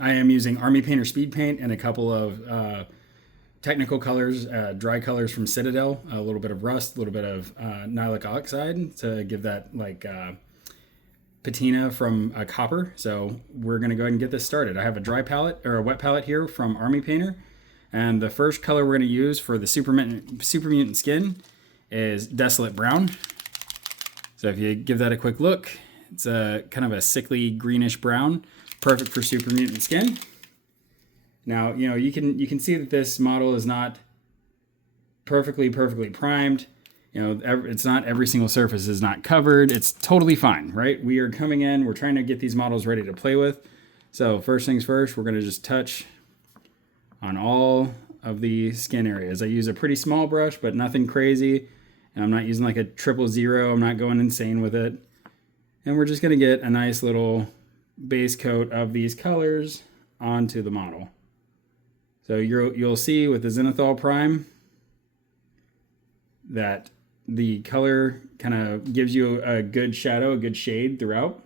I am using Army Painter Speedpaint and a couple of technical colors, dry colors from Citadel, a little bit of rust, a little bit of nihilic oxide to give that like patina from copper. So we're going to go ahead and get this started. I have a dry palette or a wet palette here from Army Painter. And the first color we're going to use for the Super Mutant skin is Desolate Brown. So if you give that a quick look, it's a kind of a sickly greenish brown, perfect for Super Mutant skin. Now, you can see that this model is not perfectly primed. It's not every single surface is not covered. It's totally fine, right? We are coming in, we're trying to get these models ready to play with. So first things first, we're going to just touch on all of the skin areas. I use a pretty small brush, but nothing crazy. And I'm not using like a 000. I'm not going insane with it. And we're just going to get a nice little base coat of these colors onto the model. So you'll see with the zenithal prime that the color kind of gives you a good shadow, a good shade throughout.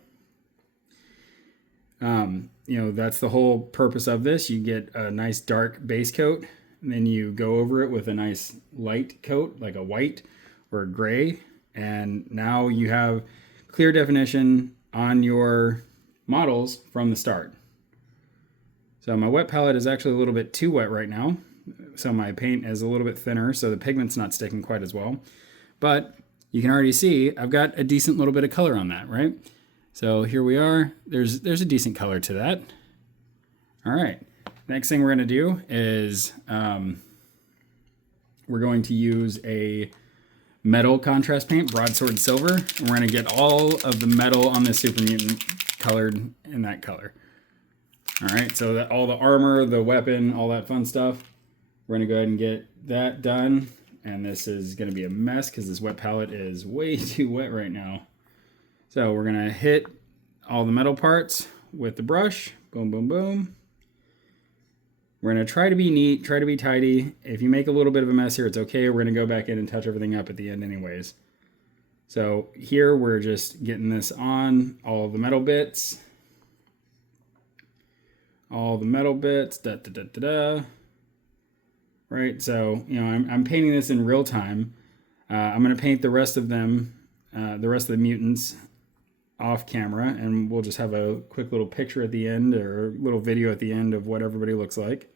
That's the whole purpose of this. You get a nice dark base coat, and then you go over it with a nice light coat, like a white or a gray. And now you have clear definition on your models from the start. So my wet palette is actually a little bit too wet right now. So my paint is a little bit thinner, so the pigment's not sticking quite as well. But you can already see I've got a decent little bit of color on that, right? So here we are. There's a decent color to that. All right. Next thing we're going to do is we're going to use a metal contrast paint, Broadsword Silver. And we're going to get all of the metal on this Super Mutant colored in that color. All right, so that all the armor, the weapon, all that fun stuff, we're going to go ahead and get that done. And this is going to be a mess because this wet palette is way too wet right now. So we're going to hit all the metal parts with the brush. Boom, boom, boom. We're going to try to be neat, try to be tidy. If you make a little bit of a mess here, it's okay. We're going to go back in and touch everything up at the end anyways. So here we're just getting this on all the metal bits. All the metal bits, Right, so, I'm painting this in real time. I'm going to paint the rest of them, the rest of the mutants off camera, and we'll just have a quick little picture at the end or a little video at the end of what everybody looks like.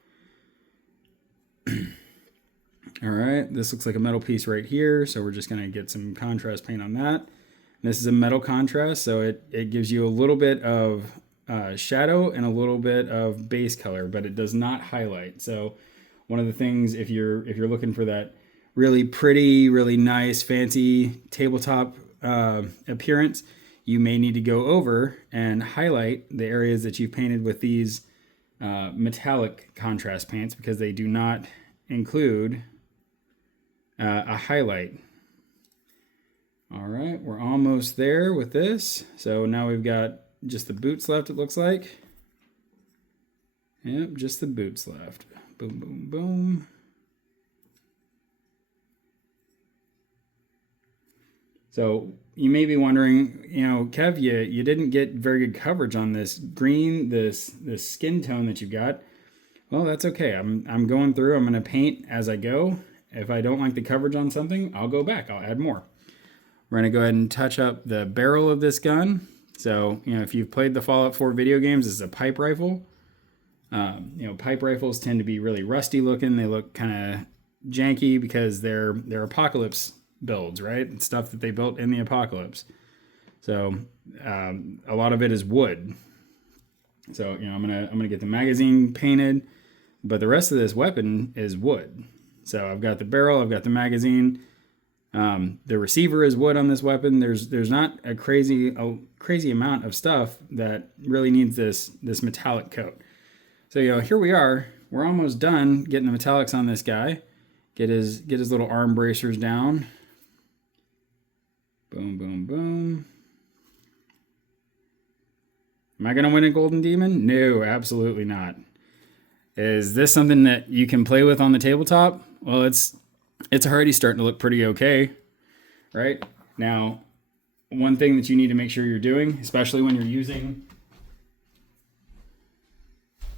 All right, this looks like a metal piece right here, so we're just going to get some contrast paint on that. And this is a metal contrast, so it gives you a little bit of shadow and a little bit of base color, but it does not highlight. So one of the things, if you're looking for that really pretty, really nice, fancy tabletop appearance, you may need to go over and highlight the areas that you've painted with these metallic contrast paints because they do not include a highlight. All right, we're almost there with this. So now we've got just the boots left, it looks like. Yep, just the boots left. Boom, boom, boom. So you may be wondering, Kev, you didn't get very good coverage on this green, this skin tone that you've got. Well, that's okay. I'm going through. I'm going to paint as I go. If I don't like the coverage on something, I'll go back. I'll add more. We're going to go ahead and touch up the barrel of this gun. So, if you've played the Fallout 4 video games, this is a pipe rifle. Pipe rifles tend to be really rusty looking. They look kind of janky because they're Apocalypse builds, right? It's stuff that they built in the Apocalypse. So a lot of it is wood. So I'm gonna get the magazine painted, but the rest of this weapon is wood. So I've got the barrel, I've got the magazine. The receiver is wood on this weapon. There's not a crazy amount of stuff that really needs this metallic coat. So here we are. We're almost done getting the metallics on this guy. Get his little arm bracers down. Boom, boom, boom. Am I gonna win a Golden Demon? No, absolutely not. Is this something that you can play with on the tabletop? Well, it's already starting to look pretty okay, right? Now, one thing that you need to make sure you're doing, especially when you're using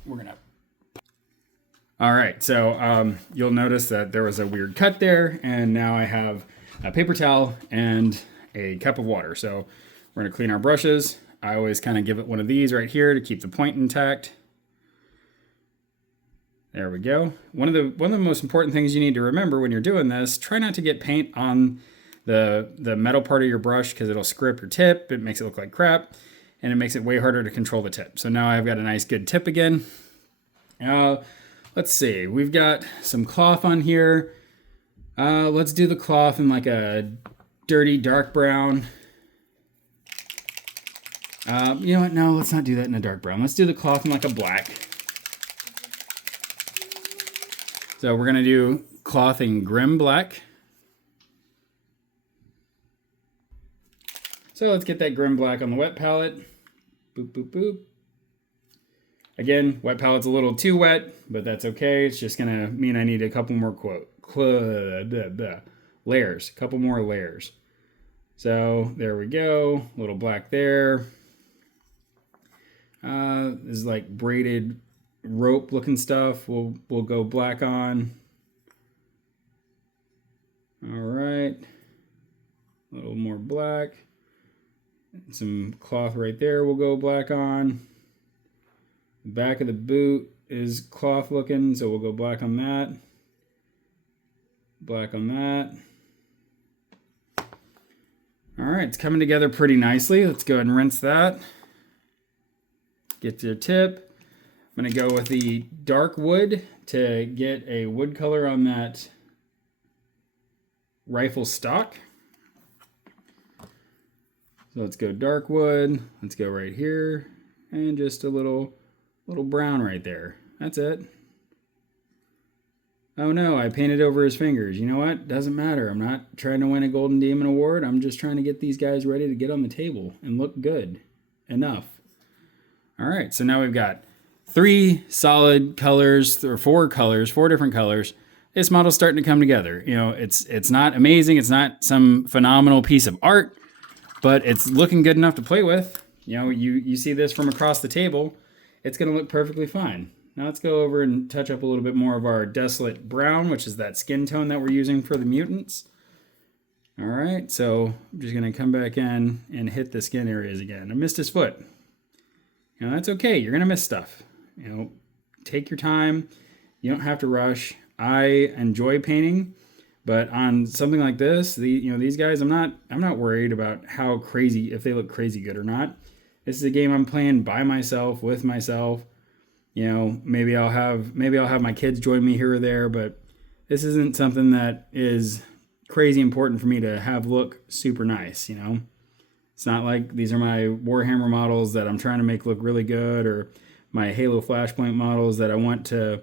we're gonna. All right, so you'll notice that there was a weird cut there, and now I have a paper towel and a cup of water. So we're gonna clean our brushes. I always kind of give it one of these right here to keep the point intact. There we go. One of the most important things you need to remember when you're doing this, try not to get paint on the metal part of your brush, because it'll screw up your tip. It makes it look like crap, and it makes it way harder to control the tip. So now I've got a nice good tip again. Let's see, we've got some cloth on here. Let's do the cloth in like a dirty dark brown. You know what, no, let's not do that in a dark brown. Let's do the cloth in like a black. So we're gonna do cloth in grim black. So let's get that grim black on the wet palette. Boop, boop, boop. Again, wet palette's a little too wet, but that's okay. It's just gonna mean I need a couple more layers, a couple more layers. So there we go, a little black there. This is like braided rope looking stuff. We'll go black on. All right, a little more black. Some cloth right there we'll go black on. The back of the boot is cloth looking, so we'll go black on that. Black on that. All right, it's coming together pretty nicely. Let's go ahead and rinse that. Get to the tip. I'm gonna go with the dark wood to get a wood color on that rifle stock. So let's go dark wood. Let's go right here, and just a little brown right there. That's it. Oh no, I painted over his fingers. You know what? Doesn't matter. I'm not trying to win a Golden Demon Award. I'm just trying to get these guys ready to get on the table and look good enough. All right, so now we've got 3 solid colors, or 4 colors, 4 different colors. This model's starting to come together. You know, it's not amazing. It's not some phenomenal piece of art, but it's looking good enough to play with. You know, you see this from across the table, it's gonna look perfectly fine. Now let's go over and touch up a little bit more of our desolate brown, which is that skin tone that we're using for the mutants. All right, so I'm just gonna come back in and hit the skin areas again. I missed his foot. You know, that's okay, you're gonna miss stuff. You know, take your time. You don't have to rush. I enjoy painting, but on something like this, these guys, I'm not worried about how crazy, if they look crazy good or not. This is a game I'm playing by myself, with myself. You know, maybe I'll have my kids join me here or there, but this isn't something that is crazy important for me to have look super nice, you know? It's not like these are my Warhammer models that I'm trying to make look really good, or my Halo Flashpoint models that I want to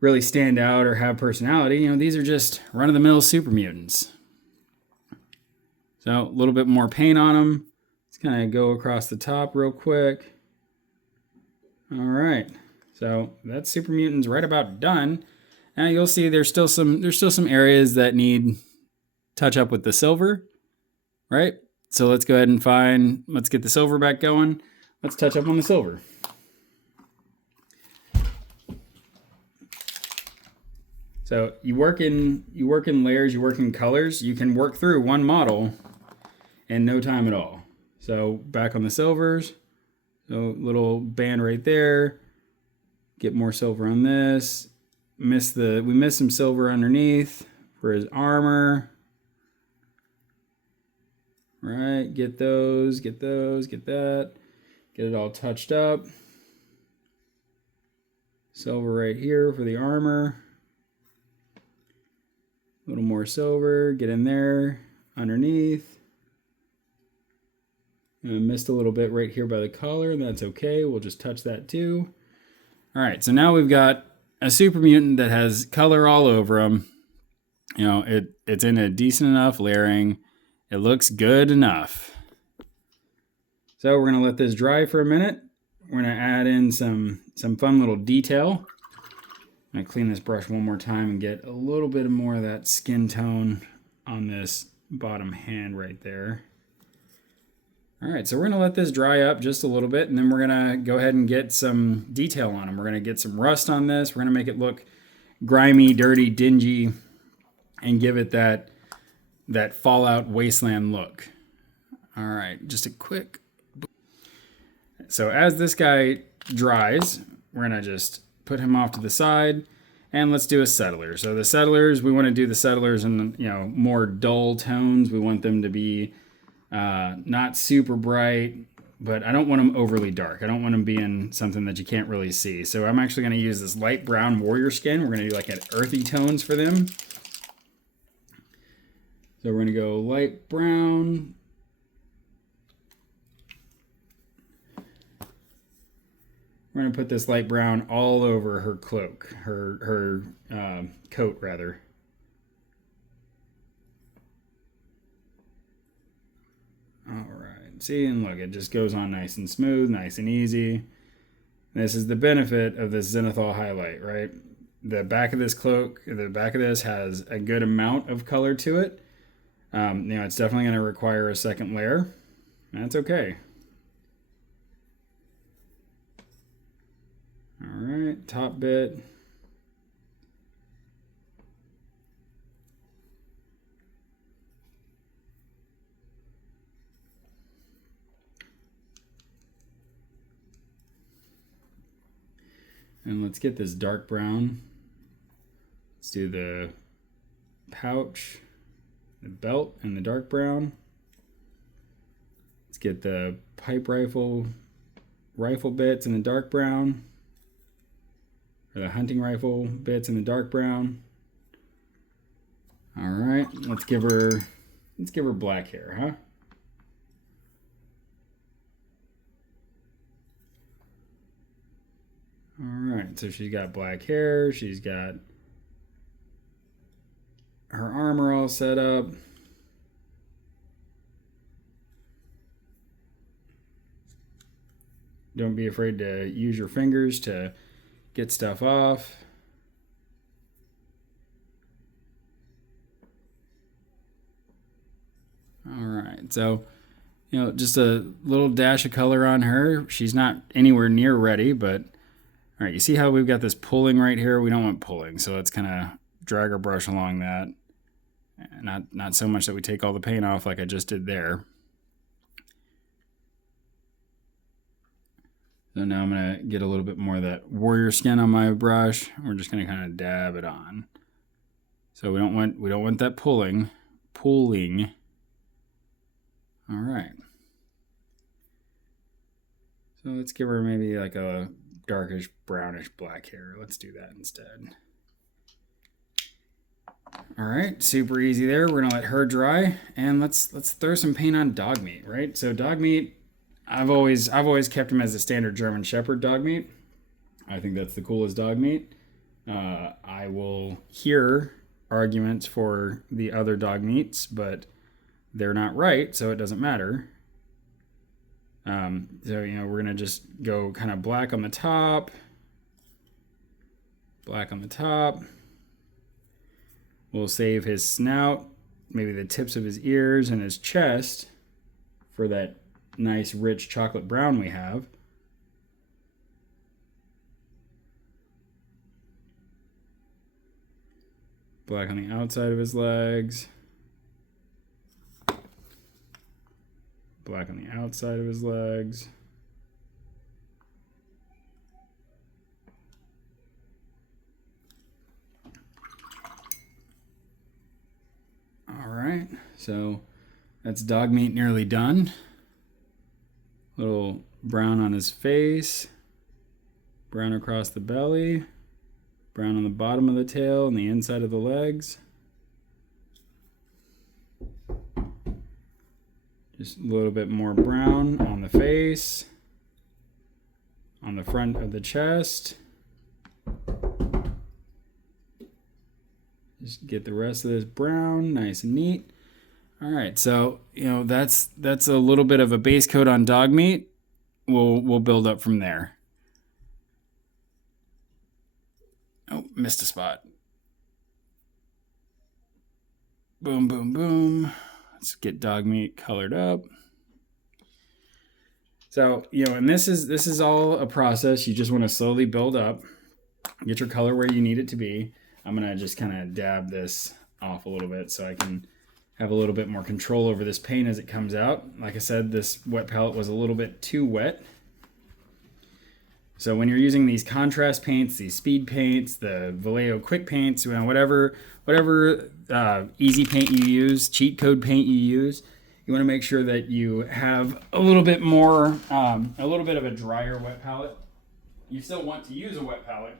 really stand out or have personality. You know, these are just run-of-the-mill Super Mutants. So a little bit more paint on them. Let's kind of go across the top real quick. All right, so that's Super Mutants right about done. Now you'll see there's still some areas that need touch up with the silver, right? So let's go ahead and let's get the silver back going. Let's touch up on the silver. So you work in layers, you work in colors. You can work through one model in no time at all. So back on the silvers. So little band right there. Get more silver on this. We missed some silver underneath for his armor. Right, get those, get that. Get it all touched up. Silver right here for the armor. A little more silver, get in there, underneath. I missed a little bit right here by the collar, and that's okay. We'll just touch that too. All right, so now we've got a Super Mutant that has color all over him. You know, it's in a decent enough layering. It looks good enough. So we're gonna let this dry for a minute. We're gonna add in some fun little detail. I'm gonna clean this brush one more time and get a little bit more of that skin tone on this bottom hand right there. All right, so we're gonna let this dry up just a little bit, and then we're gonna go ahead and get some detail on them. We're gonna get some rust on this. We're gonna make it look grimy, dirty, dingy, and give it that Fallout Wasteland look. All right, just a quick. So as this guy dries, we're gonna just put him off to the side, and let's do a settler. So the settlers, we want to do the settlers in more dull tones. We want them to be not super bright, but I don't want them overly dark. I don't want them being something that you can't really see. So I'm actually going to use this light brown warrior skin. We're going to do like an earthy tones for them. So we're going to go light brown. We're going to put this light brown all over her cloak, her coat rather. All right, see, and look, it just goes on nice and smooth, nice and easy. This is the benefit of this zenithal highlight, right? The back of this cloak, the back of this has a good amount of color to it. It's definitely going to require a second layer. That's okay. All right, top bit. And let's get this dark brown. Let's do the pouch, the belt, and the dark brown. Let's get the pipe rifle bits in the dark brown. Or the hunting rifle bits in the dark brown. All right, let's give her black hair, huh? All right, so she's got black hair. She's got her armor all set up. Don't be afraid to use your fingers to get stuff off. All right, so just a little dash of color on her. She's not anywhere near ready, but all right, you see how we've got this pulling right here? We don't want pulling, so let's kind of drag our brush along that. Not so much that we take all the paint off like I just did there. So now I'm going to get a little bit more of that warrior skin on my brush. We're just going to kind of dab it on. So we don't want that pulling. All right. So let's give her maybe like a darkish brownish black hair. Let's do that instead. All right, super easy there. We're gonna let her dry, and let's throw some paint on dog meat, right? So dog meat, I've always kept him as a standard German Shepherd dog meat. I think that's the coolest dog meat. I will hear arguments for the other dog meats, but they're not right, so it doesn't matter. So we're gonna just go kind of black on the top. We'll save his snout, maybe the tips of his ears and his chest for that nice rich chocolate brown we have. Black on the outside of his legs. Black on the outside of his legs. All right, so that's dog meat nearly done. Little brown on his face, brown across the belly, brown on the bottom of the tail and the inside of the legs. Just a little bit more brown on the face, on the front of the chest. Just get the rest of this brown, nice and neat. All right, so that's a little bit of a base coat on dog meat. We'll build up from there. Oh, missed a spot. Boom, boom, boom. Let's get dog meat colored up. So, and this is all a process. You just want to slowly build up, get your color where you need it to be. I'm going to just kind of dab this off a little bit so I can have a little bit more control over this paint as it comes out. Like I said, this wet palette was a little bit too wet. So when you're using these contrast paints, these speed paints, the Vallejo quick paints, whatever easy paint you use, cheat code paint you use, you want to make sure that you have a little bit more, a little bit of a drier wet palette. You still want to use a wet palette,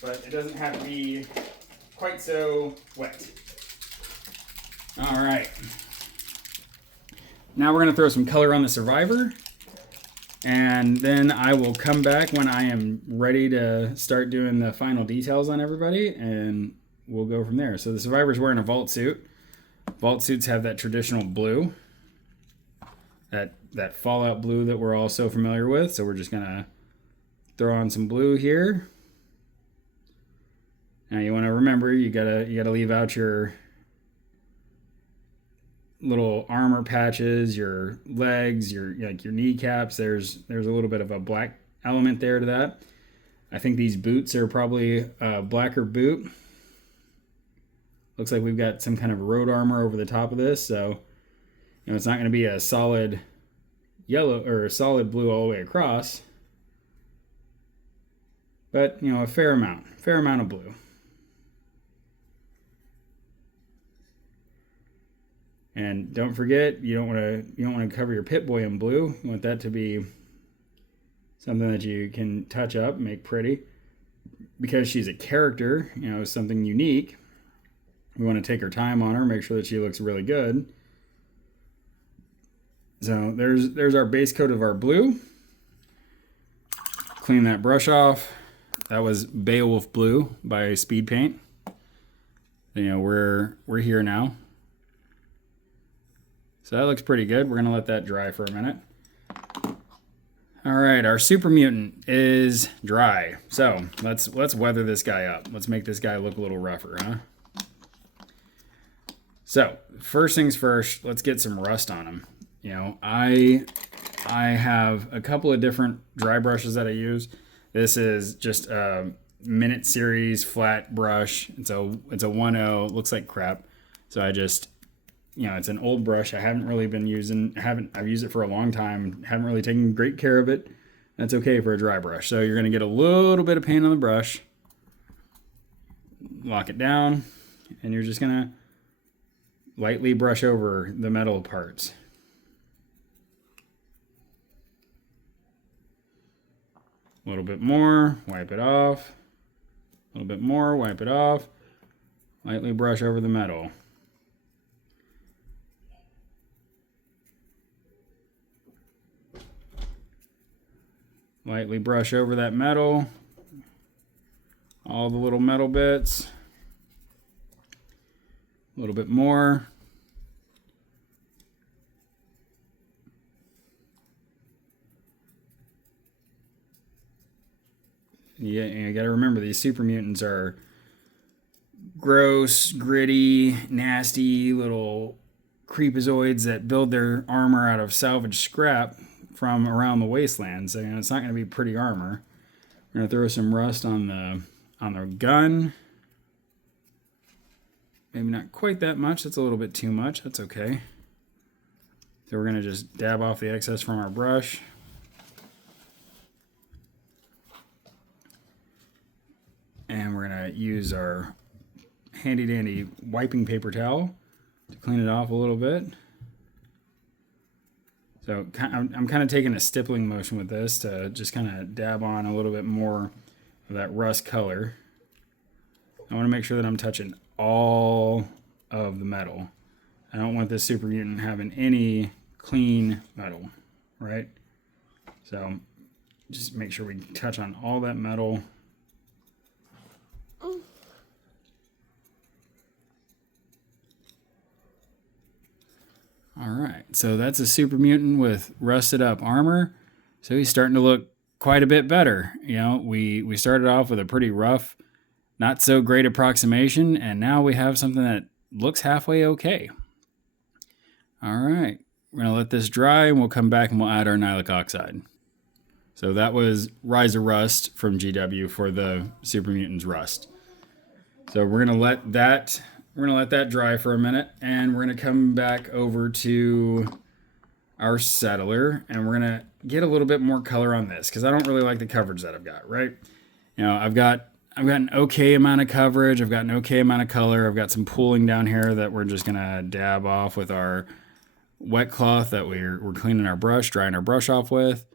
but it doesn't have to be quite so wet. All right. Now we're going to throw some color on the Survivor, and then I will come back when I am ready to start doing the final details on everybody, and we'll go from there. So the Survivor's wearing a vault suit. Vault suits have that traditional blue, that Fallout blue that we're all so familiar with. So we're just gonna throw on some blue here. Now you want to remember you gotta leave out your little armor patches, your legs, your kneecaps. There's a little bit of a black element there to that. I think these boots are probably a blacker boot. Looks like we've got some kind of road armor over the top of this, so it's not going to be a solid yellow or a solid blue all the way across, but a fair amount of blue. And don't forget, you don't want to cover your Pip-Boy in blue. You want that to be something that you can touch up, make pretty, because she's a character, something unique. We want to take our time on her, make sure that she looks really good. So there's our base coat of our blue. Clean that brush off. That was Beowulf Blue by Speed Paint. We're here now. So that looks pretty good. We're gonna let that dry for a minute. All right, our Super Mutant is dry. So let's weather this guy up. Let's make this guy look a little rougher, huh? So first things first, let's get some rust on him. I have a couple of different dry brushes that I use. This is just a Minute Series flat brush. It's a 1.0, looks like crap. So I just, it's an old brush I haven't really been using. I've used it for a long time. Haven't really taken great care of it. That's okay for a dry brush. So you're gonna get a little bit of paint on the brush, lock it down, and you're just gonna lightly brush over the metal parts. A little bit more, wipe it off. A little bit more, wipe it off. Lightly brush over the metal. Lightly brush over that metal. All the little metal bits. A little bit more. Yeah, you got to remember these Super Mutants are gross, gritty, nasty little creepazoids that build their armor out of salvaged scrap from around the wasteland. So it's not going to be pretty armor. We're going to throw some rust on the gun. Maybe not quite that much. That's a little bit too much. That's okay. So we're going to just dab off the excess from our brush. And we're going to use our handy dandy wiping paper towel to clean it off a little bit. So I'm kind of taking a stippling motion with this to just kind of dab on a little bit more of that rust color. I want to make sure that I'm touching all of the metal. I don't want this Super Mutant having any clean metal, right? So just make sure we touch on all that metal. All right, so that's a Super Mutant with rusted up armor. So he's starting to look quite a bit better. We started off with a pretty rough, not so great approximation, and now we have something that looks halfway okay. All right, we're going to let this dry, and we'll come back and we'll add our nylon oxide. So that was Rise of Rust from GW for the Super Mutants Rust. So we're going to let that dry for a minute, and we're going to come back over to our settler, and we're going to get a little bit more color on this because I don't really like the coverage that I've got, right? You know, I've got an okay amount of coverage, I've got an okay amount of color, I've got some pooling down here that we're just going to dab off with our wet cloth that we're cleaning our brush, drying our brush off with.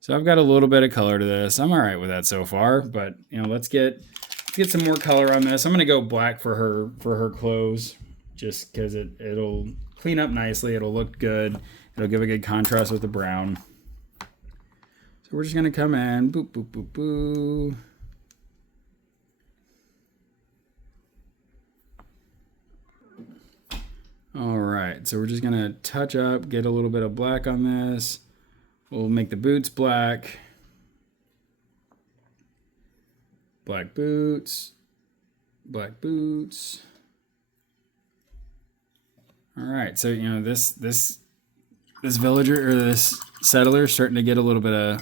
So I've got a little bit of color to this. I'm all right with that so far, but you know, let's get some more color on this. I'm gonna go black for her clothes, just because it'll clean up nicely. It'll look good. It'll give a good contrast with the brown. So we're just gonna come in, boop, boop, boop, boop. All right, so we're just gonna touch up, get a little bit of black on this. We'll make the boots black. Black boots. Black boots. All right, so you know this villager or this settler is starting to get a little bit of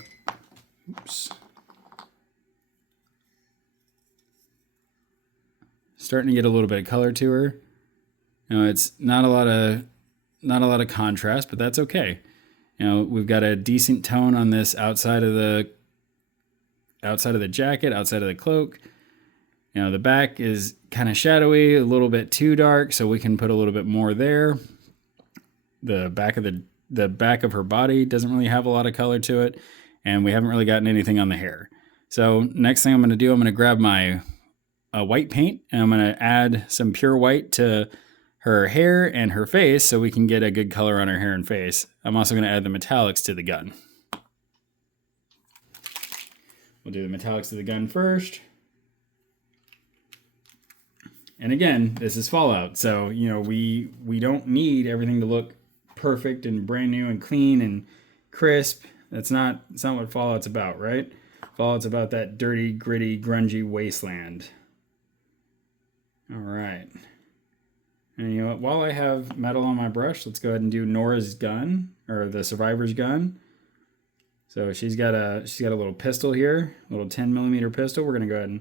starting to get a little bit of color to her. You know, it's not a lot of contrast, but that's okay. You know, we've got a decent tone on this outside of the jacket, outside of the cloak. You know, the back is kind of shadowy, a little bit too dark, so we can put a little bit more there. The back of her body doesn't really have a lot of color to it, and we haven't really gotten anything on the hair. So next thing I'm going to do, I'm going to grab my white paint, and I'm going to add some pure white to her hair and her face so we can get a good color on her hair and face. I'm also going to add the metallics to the gun. We'll do the metallics to the gun first. And again, this is Fallout, so you know we don't need everything to look perfect and brand new and clean and crisp. It's not what Fallout's about, right? Fallout's about that dirty, gritty, grungy wasteland. All right. And you know what, while I have metal on my brush, let's go ahead and do Nora's gun, or the survivor's gun. So she's got a little pistol here, a little 10mm pistol. We're gonna go ahead and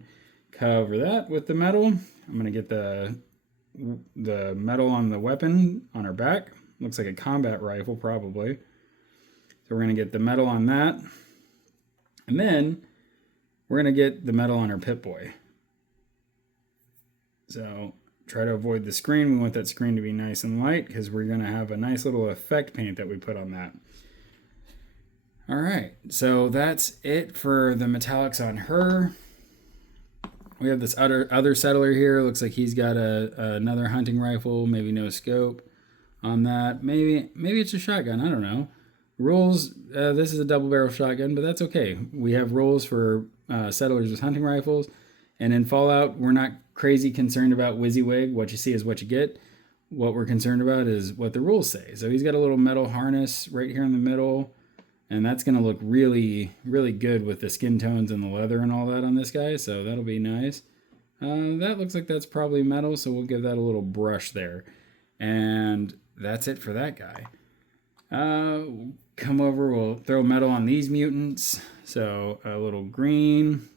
cover that with the metal. I'm gonna get the metal on the weapon on her back. Looks like a combat rifle probably. So we're gonna get the metal on that. And then we're gonna get the metal on her Pip-Boy. So try to avoid the screen. We want that screen to be nice and light because we're going to have a nice little effect paint that we put on that. All right, so that's it for the metallics on her. We have this other settler here. Looks like he's got another hunting rifle, maybe no scope on that. Maybe it's a shotgun, I don't know. Rules, this is a double barrel shotgun, but that's okay. We have rules for settlers with hunting rifles. And in Fallout, we're not crazy concerned about WYSIWYG. What you see is what you get. What we're concerned about is what the rules say. So he's got a little metal harness right here in the middle. And that's going to look really, really good with the skin tones and the leather and all that on this guy. So that'll be nice. That looks like that's probably metal, so we'll give that a little brush there. And that's it for that guy. Come over, we'll throw metal on these mutants. So a little green.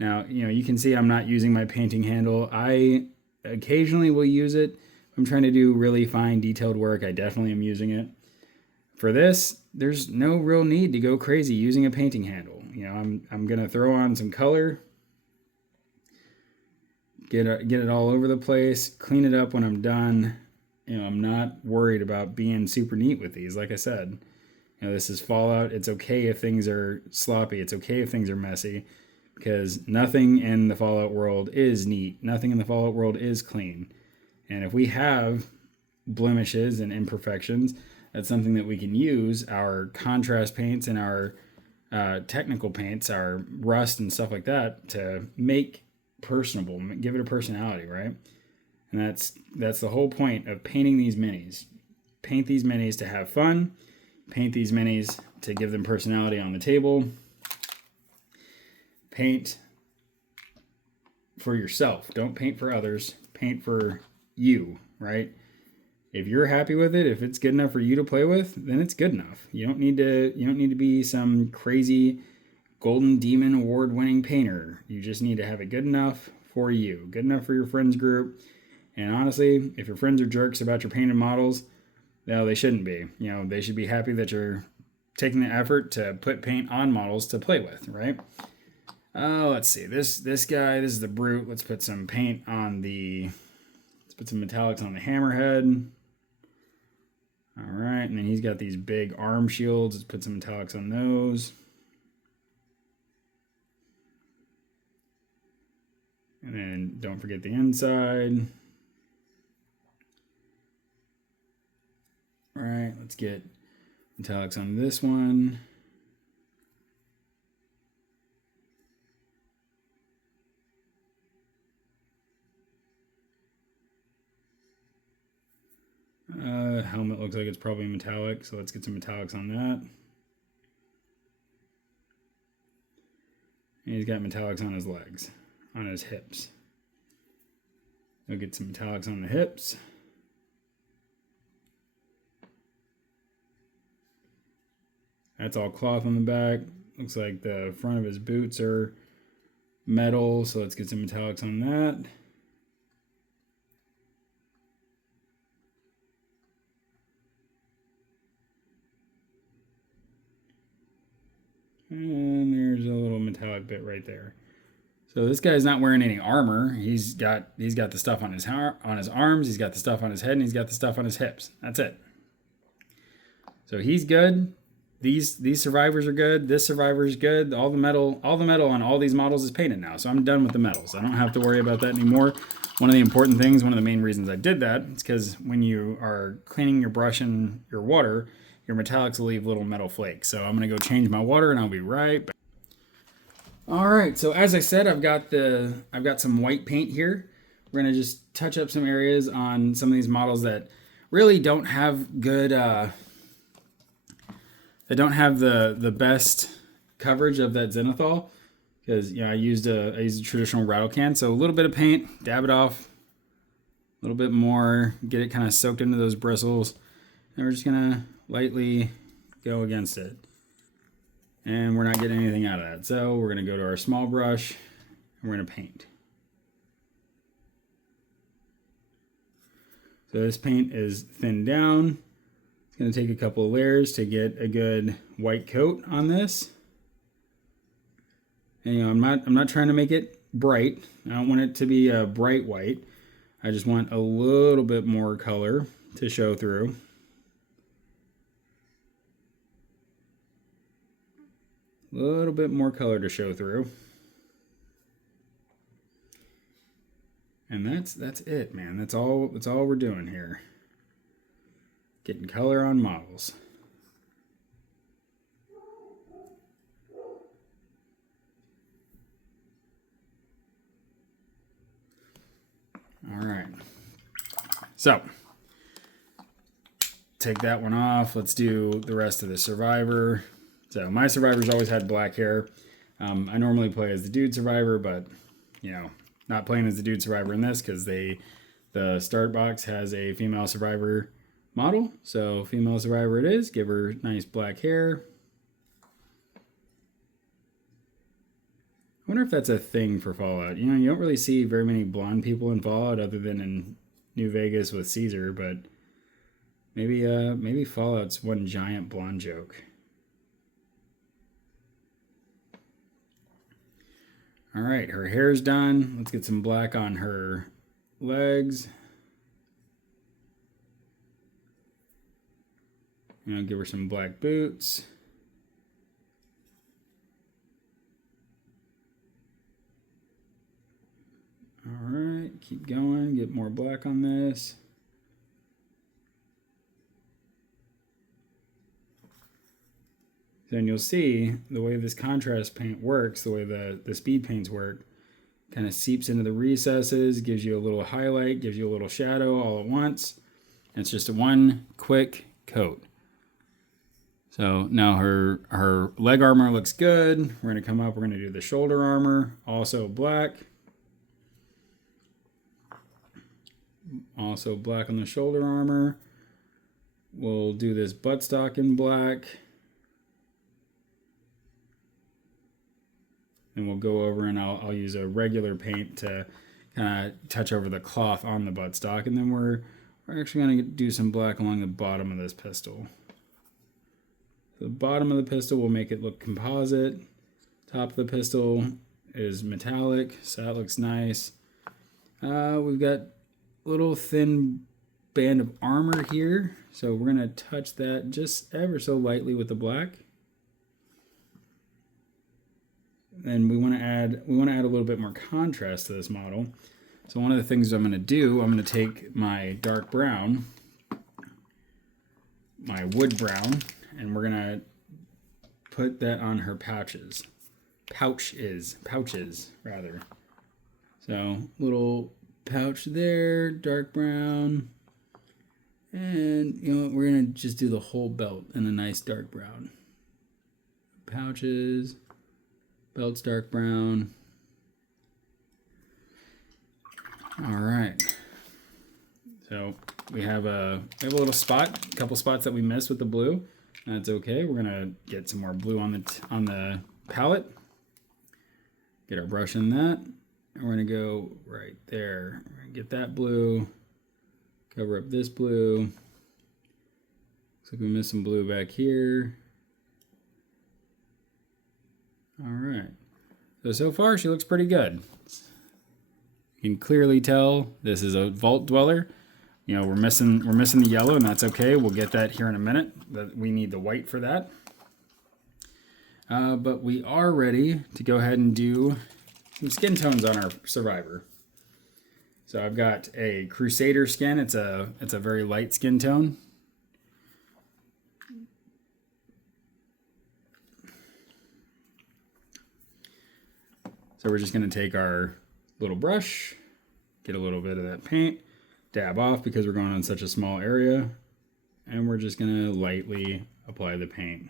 Now, you know, you can see I'm not using my painting handle. I occasionally will use it. I'm trying to do really fine detailed work. I definitely am using it. For this, there's no real need to go crazy using a painting handle. You know, I'm going to throw on some color, get it all over the place, clean it up when I'm done. You know, I'm not worried about being super neat with these. Like I said, you know, this is Fallout. It's okay if things are sloppy. It's okay if things are messy. Because nothing in the Fallout world is neat. Nothing in the Fallout world is clean. And if we have blemishes and imperfections, that's something that we can use our contrast paints and our technical paints, our rust and stuff like that, to make personable, give it a personality, right? And that's the whole point of painting these minis. Paint these minis to have fun. Paint these minis to give them personality on the table. Paint for yourself. Don't paint for others. Paint for you, right? If you're happy with it, if it's good enough for you to play with, then it's good enough. You don't need to be some crazy Golden Demon award-winning painter. You just need to have it good enough for you, good enough for your friends group. And honestly, if your friends are jerks about your painted models, no, they shouldn't be. They should be happy that you're taking the effort to put paint on models to play with, right? Let's see. This guy, this is the Brute. Let's put some paint on let's put some metallics on the hammerhead. All right, and then he's got these big arm shields. Let's put some metallics on those. And then don't forget the inside. All right, let's get metallics on this one. Helmet looks like it's probably metallic, so let's get some metallics on that. And he's got metallics on his legs, on his hips. We'll get some metallics on the hips. That's all cloth on the back. Looks like the front of his boots are metal, so let's get some metallics on that. And there's a little metallic bit right there. So this guy's not wearing any armor. He's got the stuff on his arms, he's got the stuff on his head, and he's got the stuff on his hips. That's it. So he's good. These survivors are good. This survivor is good. All the metal on all these models is painted now. So I'm done with the metals. I don't have to worry about that anymore. One of the important things, one of the main reasons I did that, is because when you are cleaning your brush and your water, your metallics will leave little metal flakes. So I'm gonna go change my water and I'll be right back. All right, so as I said, I've got some white paint here. We're gonna just touch up some areas on some of these models that really don't have good, they don't have the best coverage of that zenithal, because I used a traditional rattle can. So a little bit of paint, dab it off, a little bit more, get it kind of soaked into those bristles, and we're just gonna lightly go against it. And we're not getting anything out of that. So we're going to go to our small brush and we're going to paint. So this paint is thinned down. It's going to take a couple of layers to get a good white coat on this. And I'm not trying to make it bright. I don't want it to be a bright white. I just want a little bit more color to show through. A little bit more color to show through. And that's it, man. That's all we're doing here. Getting color on models. All right. So, take that one off. Let's do the rest of the survivor. So my survivors always had black hair. I normally play as the dude survivor, but not playing as the dude survivor in this because the start box has a female survivor model. So female survivor it is. Give her nice black hair. I wonder if that's a thing for Fallout. You don't really see very many blonde people in Fallout other than in New Vegas with Caesar, but maybe Fallout's one giant blonde joke. All right, her hair's done. Let's get some black on her legs. Give her some black boots. All right, keep going. Get more black on this. Then you'll see the way this contrast paint works, the way the speed paints work, kind of seeps into the recesses, gives you a little highlight, gives you a little shadow all at once. And it's just one quick coat. So now her leg armor looks good. We're going to come up, we're going to do the shoulder armor, also black. Also black on the shoulder armor. we'll do this buttstock in black. And we'll go over and I'll use a regular paint to kind of touch over the cloth on the buttstock. And then we're actually going to do some black along the bottom of this pistol. So the bottom of the pistol will make it look composite. Top of the pistol is metallic, so that looks nice. We've got a little thin band of armor here, so we're going to touch that just ever so lightly with the black. And we want to add a little bit more contrast to this model. So one of the things I'm going to do, I'm going to take my dark brown, my wood brown, and we're going to put that on her pouches rather. So little pouch there, dark brown, and you know what, we're going to just do the whole belt in a nice dark brown. Pouches. Belt's dark brown. All right. So we have a little spot, a couple spots that we missed with the blue. That's okay. We're gonna get some more blue on the palette. Get our brush in that, and we're gonna go right there. We're gonna get that blue. Cover up this blue. Looks like we missed some blue back here. All right, so far she looks pretty good. You can clearly tell this is a vault dweller. You know, we're missing the yellow, and that's okay. We'll get that here in a minute. But we need the white for that. But we are ready to go ahead and do some skin tones on our survivor. So I've got a Crusader skin. It's a very light skin tone. So we're just going to take our little brush, get a little bit of that paint, dab off because we're going on such a small area, and we're just going to lightly apply the paint.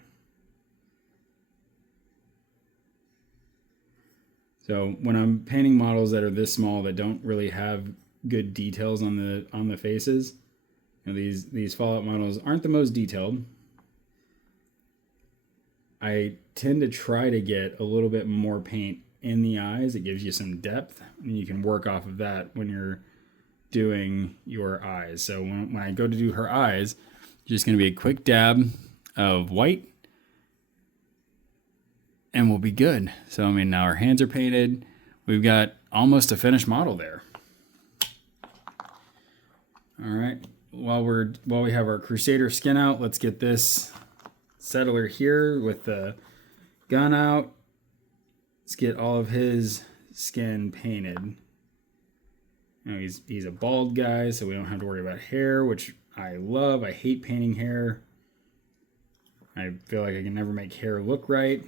So when I'm painting models that are this small that don't really have good details on the faces, you know, these Fallout models aren't the most detailed. I tend to try to get a little bit more paint in the eyes. It gives you some depth, and you can work off of that when you're doing your eyes. So when I go to do her eyes, just going to be a quick dab of white, and we'll be good. So I mean, now our hands are painted. We've got almost a finished model there. All right. While we have our Crusader skin out, let's get this settler here with the gun out. Let's get all of his skin painted. You know, he's a bald guy, so we don't have to worry about hair, which I love. I hate painting hair. I feel like I can never make hair look right.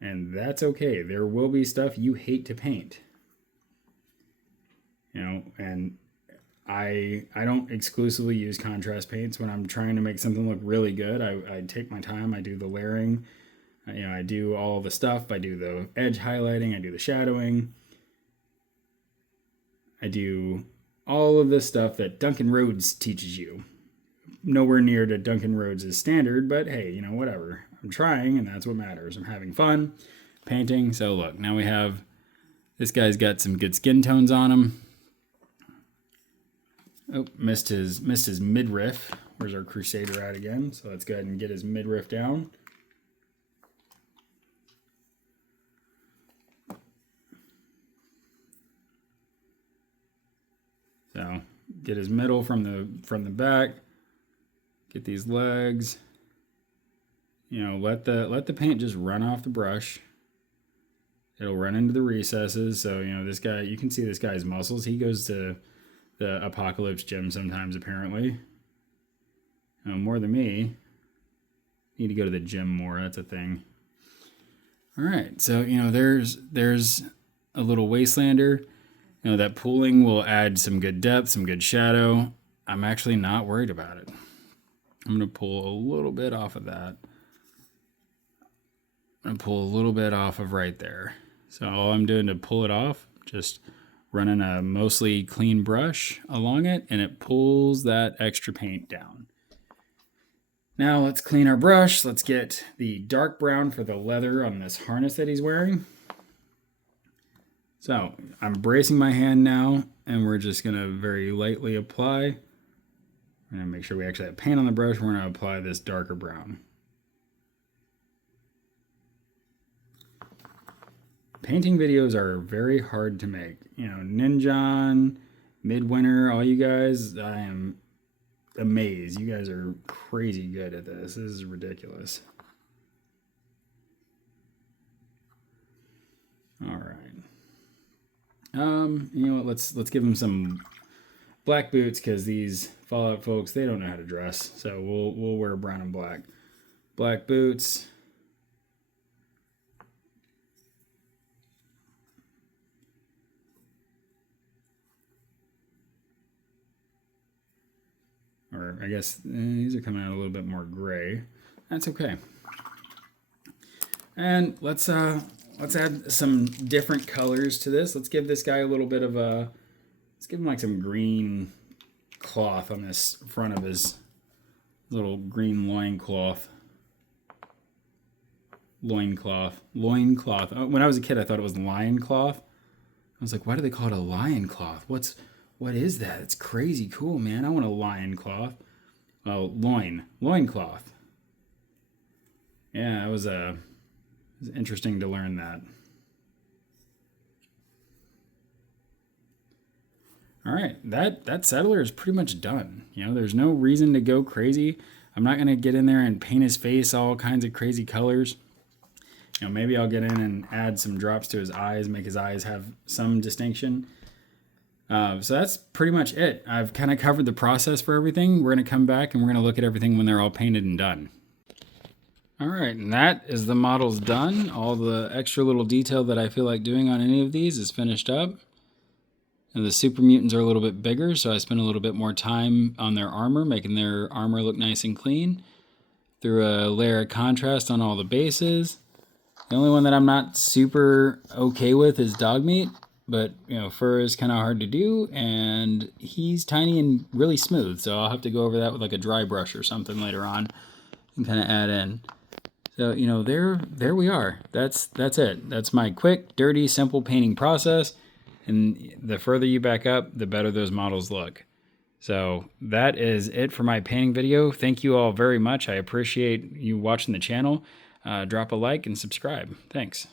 And that's okay. There will be stuff you hate to paint. You know, and I don't exclusively use contrast paints when I'm trying to make something look really good. I take my time. I do the layering. You know, I do all the stuff. I do the edge highlighting. I do the shadowing. I do all of the stuff that Duncan Rhodes teaches you. Nowhere near to Duncan Rhodes' standard, but hey, you know, whatever. I'm trying, and that's what matters. I'm having fun painting. So look, now we have, this guy's got some good skin tones on him. Oh, missed his midriff. Where's our Crusader at again? So let's go ahead and get his midriff down. So get his middle from the back. Get these legs. You know, let the paint just run off the brush. It'll run into the recesses. So, you know, this guy, you can see this guy's muscles. He goes to the Apocalypse gym sometimes, apparently. More than me. Need to go to the gym more. That's a thing. All right. So, you know, there's a little Wastelander. You know, that pooling will add some good depth, some good shadow. I'm actually not worried about it. I'm going to pull a little bit off of that. I'm going to pull a little bit off of right there. So all I'm doing to pull it off, just running a mostly clean brush along it, and it pulls that extra paint down. Now let's clean our brush. Let's get the dark brown for the leather on this harness that he's wearing. So I'm bracing my hand now, and we're just gonna very lightly apply. We're gonna make sure we actually have paint on the brush. We're gonna apply this darker brown. Painting videos are very hard to make. You know, Ninjon, Midwinter, all you guys, I am amazed. You guys are crazy good at this. This is ridiculous. All right. You know what? Let's give them some black boots, because these Fallout folks, they don't know how to dress. So we'll wear brown and black. Black boots. Or I guess these are coming out a little bit more gray. That's okay. And let's add some different colors to this. Let's give this guy a little bit of a, let's give him like some green cloth on this front of his little green loincloth. Loincloth. When I was a kid, I thought it was lion cloth. I was like, why do they call it a lion cloth? What is that? It's crazy cool, man. I want a lion cloth. Oh, loincloth. Yeah, it was interesting to learn that. All right, that settler is pretty much done. You know, there's no reason to go crazy. I'm not gonna get in there and paint his face all kinds of crazy colors. You know, maybe I'll get in and add some drops to his eyes, make his eyes have some distinction. So that's pretty much it. I've kind of covered the process for everything. We're going to come back and we're going to look at everything when they're all painted and done. All right, and that is the models done. All the extra little detail that I feel like doing on any of these is finished up. And the Super Mutants are a little bit bigger, so I spent a little bit more time on their armor, making their armor look nice and clean. Threw a layer of contrast on all the bases. The only one that I'm not super okay with is dog meat. But, you know, fur is kind of hard to do, and he's tiny and really smooth, so I'll have to go over that with like a dry brush or something later on and kind of add in. So, you know, there we are. That's it. That's my quick, dirty, simple painting process, and the further you back up, the better those models look. So that is it for my painting video. Thank you all very much. I appreciate you watching the channel. Drop a like and subscribe. Thanks.